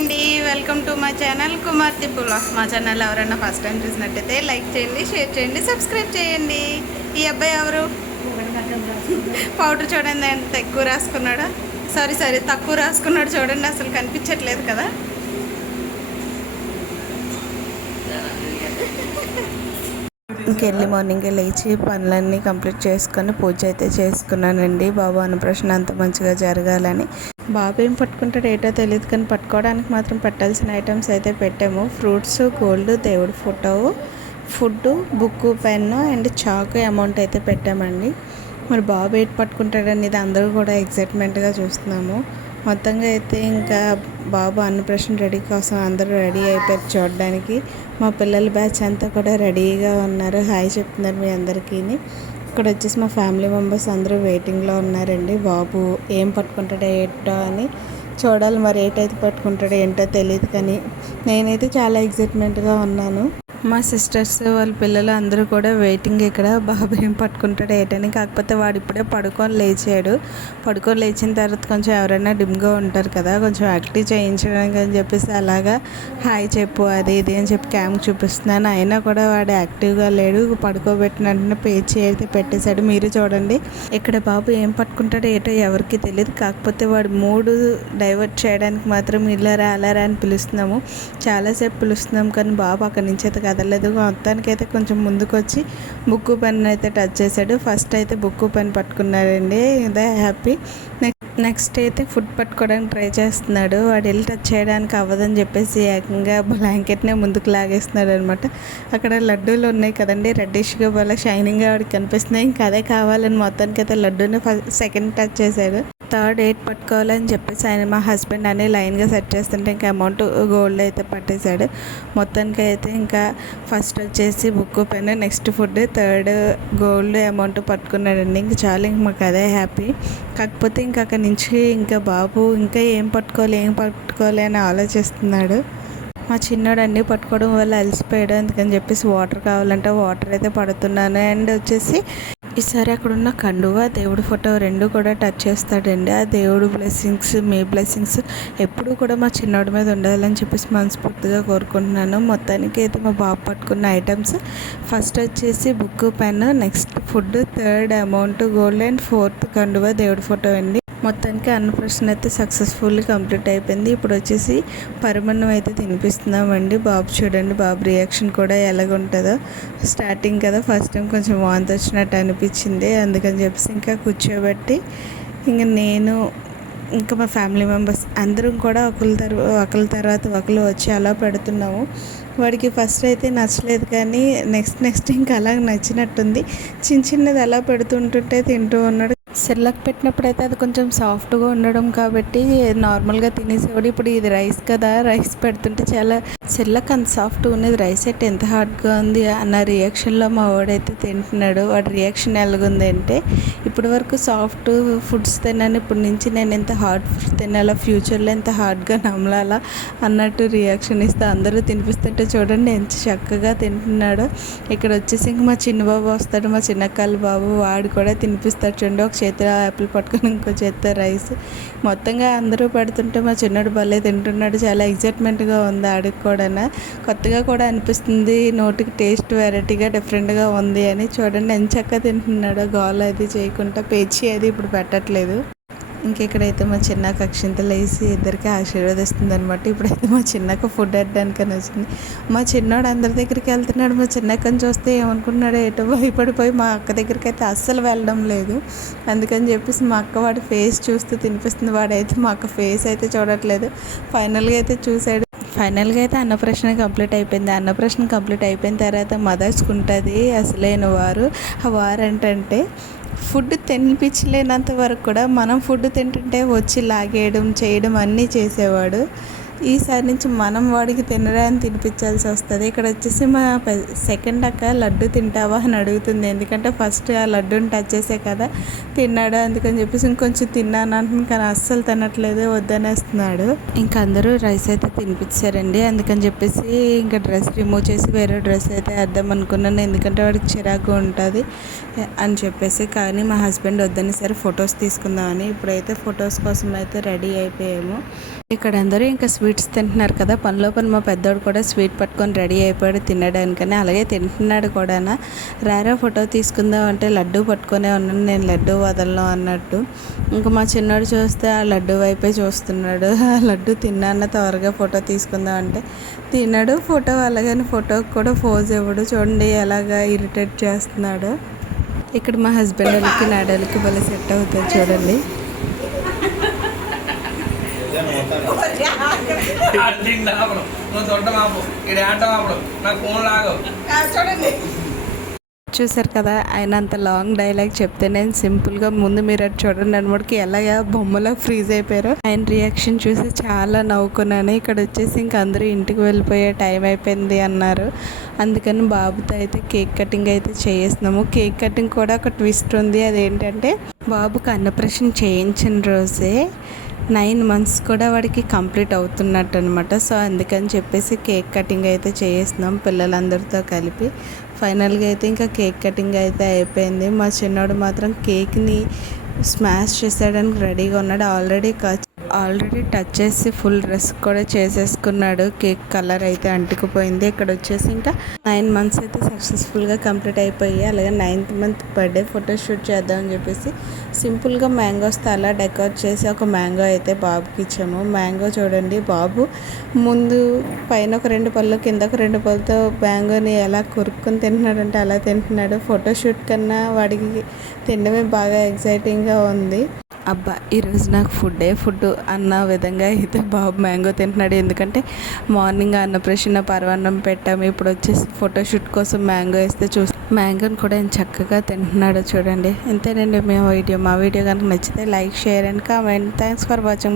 అండి, welcome to my channel కుమార్తె blogs. మా ఛానల్ ఎవరైనా ఫస్ట్ టైం చూసినట్టయితే లైక్ చేయండి, షేర్ చేయండి, సబ్స్క్రైబ్ చేయండి. ఈ అబ్బాయి ఎవరు? పౌడర్ చూడండి ఎంత ఎక్కువ రాసుకున్నాడు. సారీ తక్కువ రాసుకున్నాడు చూడండి, అసలు కనిపించట్లేదు కదా. ఇంకెళ్ళి మార్నింగే లేచి పనులన్నీ కంప్లీట్ చేసుకొని పూజ అయితే చేసుకున్నానండి. బాబు అన్నప్రాసన అంత మంచిగా జరగాలని. బాబు ఏం పట్టుకుంటాడో ఏటో తెలియదు, కానీ పట్టుకోవడానికి మాత్రం పెట్టాల్సిన ఐటమ్స్ అయితే పెట్టాము. ఫ్రూట్స్, గోల్డ్, దేవుడి photo, food, book, pen and చాకు అమౌంట్ అయితే పెట్టామండి. మరి బాబు ఏటి పట్టుకుంటాడనేది అందరూ కూడా ఎగ్జైట్మెంట్గా చూస్తున్నాము. మొత్తంగా అయితే ఇంకా బాబు అన్నప్రాసన రెడీ కోసం అందరూ రెడీ అయిపోయారు చూడడానికి. మా పిల్లల బ్యాచ్ అంతా కూడా రెడీగా ఉన్నారు. హాయ్ చెప్తున్నారు మీ అందరికీ. ఇక్కడ వచ్చేసి మా ఫ్యామిలీ మెంబర్స్ అందరూ వెయిటింగ్లో ఉన్నారండి. బాబు ఏం పట్టుకుంటాడో ఏంటో అని చూడాలి. మరి ఏటైతే పట్టుకుంటాడో ఏంటో తెలియదు, కానీ నేనైతే చాలా ఎగ్జైట్మెంట్గా ఉన్నాను. మా సిస్టర్స్ వాళ్ళ పిల్లలు అందరూ కూడా వెయిటింగ్ ఇక్కడ బాబు ఏం పట్టుకుంటాడు ఏటని. కాకపోతే వాడు ఇప్పుడే పడుకొని లేచిన తర్వాత కొంచెం ఎవరైనా డిమ్గా ఉంటారు కదా, కొంచెం యాక్టివ్ చేయించడానికి అని చెప్పేసి అలాగా హాయ్ చెప్పు అది ఇది అని చెప్పి క్యామ్కి చూపిస్తున్నాను. అయినా కూడా వాడు యాక్టివ్గా లేడు. పడుకోబెట్టిన పేచి అయితే పెట్టేశాడు. మీరు చూడండి ఇక్కడ బాబు ఏం పట్టుకుంటాడో ఏటో ఎవరికి తెలియదు. కాకపోతే వాడు మూడు డైవర్ట్ చేయడానికి మాత్రం ఇల్లరా అలారా అని పిలుస్తున్నాము. చాలాసేపు పిలుస్తున్నాం, కానీ బాబు అక్కడి నుంచి అయితే కదలేదు. మొత్తానికైతే కొంచెం ముందుకు వచ్చి బుక్కు పెన్ అయితే టచ్ చేశాడు. ఫస్ట్ అయితే బుక్కు పెన్ పట్టుకున్నాడండి, ఇదే హ్యాపీ. నెక్స్ట్ అయితే ఫుడ్ పట్టుకోవడానికి ట్రై చేస్తున్నాడు. వాడు వెళ్ళి టచ్ చేయడానికి అవ్వదని చెప్పేసి ఏకంగా బ్లాంకెట్నే ముందుకు లాగేస్తున్నాడు అనమాట. అక్కడ లడ్డూలు ఉన్నాయి కదండి, రెడ్డిష్గా బాగా షైనింగ్గా వాడికి కనిపిస్తున్నాయి. ఇంకా అదే కావాలని మొత్తానికైతే లడ్డూని సెకండ్ టచ్ చేశాడు. థర్డ్ ఎయిట్ పట్టుకోవాలని చెప్పేసి మా హస్బెండ్ అని లైన్గా సెట్ చేస్తుంటే ఇంకా అమౌంట్ గోల్డ్ అయితే పట్టేశాడు. మొత్తానికి అయితే ఇంకా ఫస్ట్ వచ్చేసి book pen, next food, third gold amount పట్టుకున్నాడండి. ఇంక చాలు, ఇంక మాకు అదే హ్యాపీ. కాకపోతే ఇంకా అక్కడి నుంచి ఇంకా బాబు ఇంకా ఏం పట్టుకోవాలి అని ఆలోచిస్తున్నాడు. మా చిన్నోడు అన్నీ పట్టుకోవడం వల్ల అలసిపోయాడు. అందుకని చెప్పేసి వాటర్ కావాలంటే వాటర్ అయితే పడుతున్నాను. అండ్ వచ్చేసి ఈసారి అక్కడ ఉన్న కండువా, దేవుడి ఫోటో రెండు కూడా టచ్ చేస్తాడండి. ఆ దేవుడు బ్లెస్సింగ్స్, మీ బ్లెస్సింగ్స్ ఎప్పుడూ కూడా మా చిన్నోడి మీద ఉండాలని చెప్పేసి మనస్ఫూర్తిగా కోరుకుంటున్నాను. మొత్తానికి అయితే మా బాబు పట్టుకున్న ఐటమ్స్ ఫస్ట్ వచ్చేసి book, pen, next food, third amount gold and fourth కండువా, దేవుడి ఫోటో అండి. మొత్తానికి అన్నప్రాసన అయితే సక్సెస్ఫుల్లీ కంప్లీట్ అయిపోయింది. ఇప్పుడు వచ్చేసి పరమన్నం అయితే తినిపిస్తున్నామండి. బాబు చూడండి, బాబు రియాక్షన్ కూడా ఎలాగుంటుందో. స్టార్టింగ్ కదా, ఫస్ట్ టైం కొంచెం వాంతి వచ్చినట్టు అనిపించింది. అందుకని చెప్పేసి ఇంకా కూర్చోబెట్టి ఇంకా నేను ఇంకా మా ఫ్యామిలీ మెంబర్స్ అందరం కూడా ఒకరి తర్వాత ఒకరు వచ్చి అలా పెడుతున్నాము. వాడికి ఫస్ట్ అయితే నచ్చలేదు, కానీ నెక్స్ట్ ఇంకా అలా నచ్చినట్టుంది. చిన్నది అలా పెడుతుంటుంటే తింటూ ఉన్నాడు. సెర్లాక్ పెట్టినప్పుడైతే అది కొంచెం సాఫ్ట్గా ఉండడం కాబట్టి నార్మల్గా తినేసేవాడు. ఇప్పుడు ఇది రైస్ కదా, రైస్ పెడుతుంటే చాలా సెర్లాక్ అంత సాఫ్ట్గా ఉన్నది, రైస్ అయితే ఎంత హార్డ్గా ఉంది అన్న రియాక్షన్లో మా వాడైతే తింటున్నాడు. వాడి రియాక్షన్ ఎలాగుంది అంటే, ఇప్పటి వరకు సాఫ్ట్ ఫుడ్స్ తిన్నాను, ఇప్పటి నుంచి నేను ఎంత హార్డ్ ఫుడ్ తినాలా, ఫ్యూచర్లో ఎంత హార్డ్గా నమ్మలాలా అన్నట్టు రియాక్షన్ ఇస్తే అందరూ తినిపిస్తుంటే చూడండి ఎంత చక్కగా తింటున్నాడో. ఇక్కడ వచ్చేసి ఇంక మా చిన్న బాబు వస్తాడు, మా చిన్నకాళ్ళ బాబు, వాడు కూడా తినిపిస్తాడు. చూడండి, ఒక చేతిలో యాపిల్ పట్టుకొని ఇంకో చేతితో రైస్. మొత్తంగా అందరూ పెడుతుంటే మా చిన్నడు భలే తింటున్నాడు. చాలా ఎగ్జైట్మెంట్గా ఉంది ఆడికి కూడా. కొత్తగా కూడా అనిపిస్తుంది, నోటికి టేస్ట్ వెరైటీగా డిఫరెంట్గా ఉంది అని. చూడండి ఎంత చక్కగా తింటున్నాడో, గోల అది చేయకుండా. పేచి అది ఇప్పుడు పెట్టట్లేదు. ఇంకెక్కడైతే మా చిన్నకు అక్షింతలు వేసి ఇద్దరికి ఆశీర్వదిస్తుంది అనమాట. ఇప్పుడైతే మా చిన్నకు ఫుడ్ అడ్డానికని వచ్చింది. మా చిన్నోడు అందరి దగ్గరికి వెళ్తున్నాడు. మా చిన్నక్కని చూస్తే ఏమనుకున్నాడు ఏటో భయపడిపోయి మా అక్క దగ్గరికి అయితే అస్సలు వెళ్ళడం లేదు. అందుకని చెప్పేసి మా అక్క వాడి ఫేస్ చూస్తూ తినిపిస్తుంది. వాడైతే మా అక్క ఫేస్ అయితే చూడట్లేదు. ఫైనల్గా అయితే అన్నప్రాసన కంప్లీట్ అయిపోయింది. అన్నప్రాసన కంప్లీట్ అయిపోయిన తర్వాత మదర్స్కి ఉంటుంది అసలైన వారు. ఆ వారు ఏంటంటే ఫుడ్ తినిపించలేనంత వరకు కూడా మనం ఫుడ్ తింటుంటే వచ్చి లాగేయడం చేయడం అన్నీ చేసేవాడు. ఈసారి నుంచి మనం వాడికి తినడానికి తినిపించాల్సి వస్తుంది. ఇక్కడ వచ్చేసి మా సెకండ్ అక్క లడ్డు తింటావా అని అడుగుతుంది. ఎందుకంటే ఫస్ట్ ఆ లడ్డూని టచ్ చేసే కదా తిన్నాడు. అందుకని చెప్పేసి ఇంకొంచెం తిన్నాను అంటున్నాను, కానీ అస్సలు తినట్లేదు, వద్దనేస్తున్నాడు. ఇంకా అందరూ రైస్ అయితే తినిపించారండి. అందుకని చెప్పేసి ఇంకా డ్రెస్ రిమూవ్ చేసి వేరే డ్రెస్ అయితే వేద్దాం అనుకున్నాను, ఎందుకంటే వాడికి చిరాకు ఉంటుంది అని చెప్పేసి. కానీ మా హస్బెండ్ వద్దని సరే ఫొటోస్ తీసుకుందామని ఇప్పుడైతే ఫొటోస్ కోసం అయితే రెడీ అయిపోయాము. ఇక్కడ అందరూ ఇంకా స్వీట్స్ తింటున్నారు కదా, పనిలో పని మా పెద్దోడు కూడా స్వీట్ పట్టుకొని రెడీ అయిపోయాడు తినడానికని. అలాగే తింటున్నాడు కూడా. రారా ఫోటో తీసుకుందాం అంటే లడ్డు పట్టుకొనే ఉన్నాను, నేను లడ్డు వదలను అన్నట్టు. ఇంకా మా చిన్నోడు చూస్తే ఆ లడ్డు వైపే చూస్తున్నాడు. ఆ లడ్డు తిన్నాన్న త్వరగా ఫోటో తీసుకుందాం అంటే తిన్నాడు. ఫోటో అలాగని ఫోటోకి కూడా పోజ్ ఇవ్వడు. చూడండి ఎలాగా ఇరిటేట్ చేస్తున్నాడు. ఇక్కడ మా హస్బెండ్ వాళ్ళకి నాడలకి భలే సెట్ అవుతుంది చూడండి. చూసారు కదా, ఆయన అంత లాంగ్ డైలాగ్ చెప్తే నేను సింపుల్గా ముందు మీరు అది చూడండి అనమాటకి ఎలాగా బొమ్మలో ఫ్రీజ్ అయిపోయారో. ఆయన రియాక్షన్ చూసి చాలా నవ్వుకున్నాను. ఇక్కడ వచ్చేసి ఇంక అందరూ ఇంటికి వెళ్ళిపోయే టైం అయిపోయింది అన్నారు. అందుకని బాబుతో అయితే కేక్ కటింగ్ అయితే చేస్తున్నాము. కేక్ కటింగ్ కూడా ఒక ట్విస్ట్ ఉంది. అదేంటంటే బాబుకి అన్నప్రాషన్ చేయించిన రోజే 9 months కూడా వాడికి కంప్లీట్ అవుతున్నట్టు అనమాట. సో అందుకని చెప్పేసి కేక్ కటింగ్ అయితే చేస్తున్నాం పిల్లలందరితో కలిపి. ఫైనల్గా అయితే ఇంకా కేక్ కటింగ్ అయితే అయిపోయింది. మా చిన్నోడు మాత్రం కేక్ని స్మాష్ చేసేయడానికి రెడీగా ఉన్నాడు. ఆల్రెడీ టచ్ చేసి ఫుల్ డ్రెస్ కూడా చేసేసుకున్నాడు. కేక్ కలర్ అయితే అంటుకుపోయింది. ఇక్కడ వచ్చేసి ఇంకా 9 months అయితే సక్సెస్ఫుల్గా కంప్లీట్ అయిపోయి, అలాగే 9th month బర్త్డే ఫోటోషూట్ చేద్దామని చెప్పేసి సింపుల్గా మ్యాంగోస్తో అలా డెకరేట్ చేసి ఒక మ్యాంగో అయితే బాబుకి ఇచ్చాము. మ్యాంగో చూడండి, బాబు ముందు పైన ఒక 2 పళ్ళు కింద ఒక 2 పళ్ళతో మ్యాంగోని ఎలా కొరుక్కొని తింటున్నాడంటే అలా తింటున్నాడు. ఫోటోషూట్ కన్నా వాడికి తినడమే బాగా ఎగ్జైటింగ్గా ఉంది. అబ్బా ఈరోజు నాకు ఫుడ్ అన్న విధంగా అయితే బాబు మ్యాంగో తింటున్నాడు. ఎందుకంటే మార్నింగ్ అన్నప్రాషన్ పరవాన్నం పెట్టాము, ఇప్పుడు వచ్చేసి ఫోటోషూట్ కోసం మ్యాంగో వేస్తే మ్యాంగోని కూడా ఆయన చక్కగా తింటున్నాడు చూడండి. ఇంతేనండి మా వీడియో కనుక నచ్చితే like, share and comment. Thanks for watching.